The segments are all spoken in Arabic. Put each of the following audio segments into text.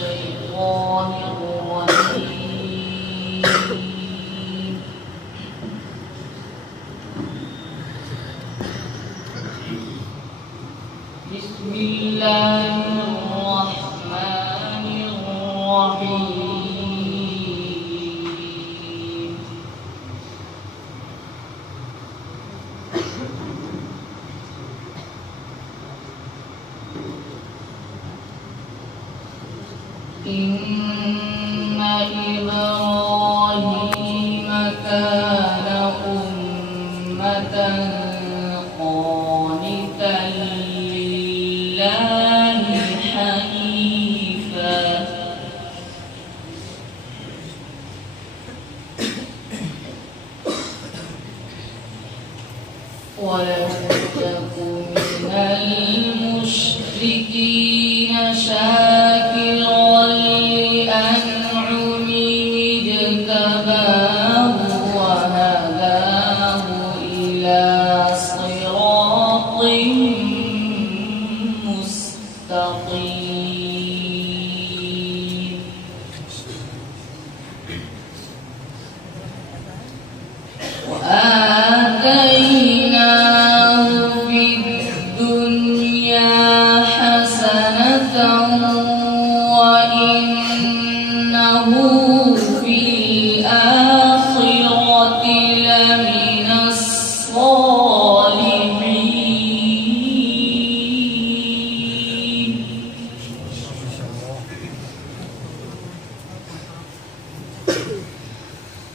الشيطان الرجيم. بسم الله الرحمن الرحيم. إن إبراهيم كان أمة قانتا لله حنيفا ولم يك من المشركين شاكرا لأنعمه اجتباه وهداه إلى صراط مستقيم. وآتيناه في الدنيا حسنة وإنه في الآخرة لمن الصالحين.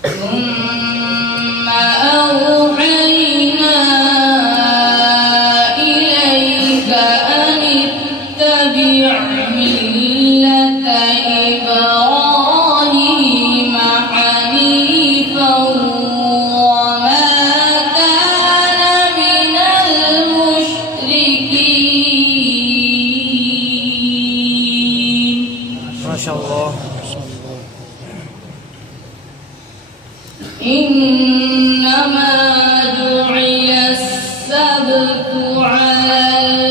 ثم أوحينا إليك أن اتبع ملة إبراهيم حنيفا وما كان من المشركين. ما شاء الله. إنما جعل السبت على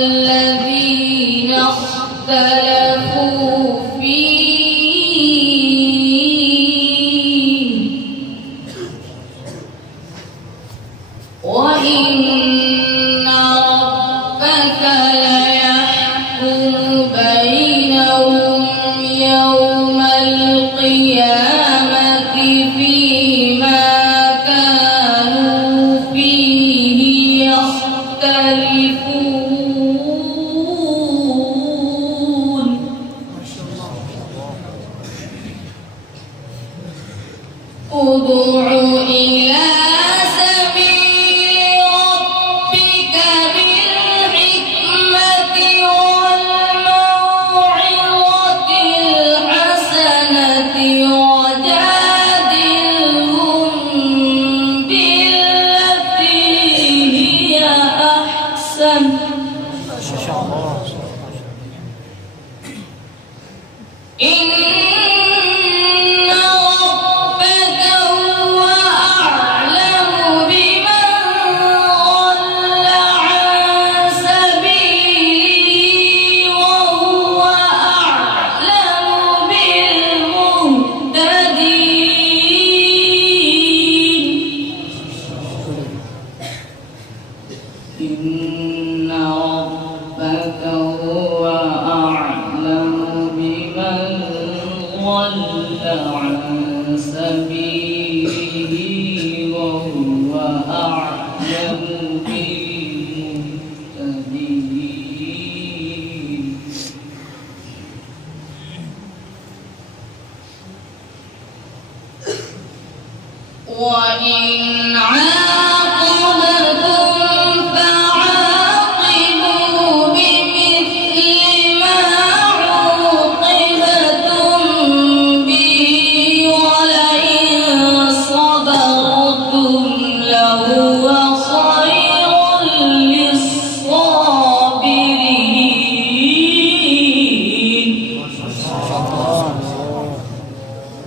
الذين اختلفوا فيه وإن ربك ليحكم بينهم يوم القيامة فيما كانوا فيه يختلفون. ادع إلى سبيل ربك بالحكمة والموعظة الحسنة وجادلهم بالتي هي أحسن. ما شاء الله. إن ربك هو أعلم بمن ضل عن سبيله وهو أعلم بالمهتدين. إن ربك هو أعلم بمن ضل عن سبيله وهو أعلم بالمهتدين. وإن عاقبتم فعاقبوا بمثل ما عوقبتم به ولئن صبرتم لهو خير للصابرين.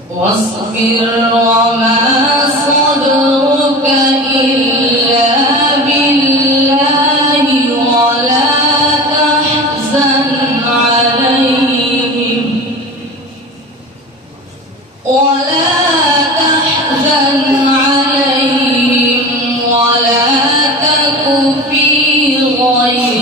واصبر وما صبرك إلا بالله ولا تحزن عليهم ولا تحزن عليهم ولا تك في ضيق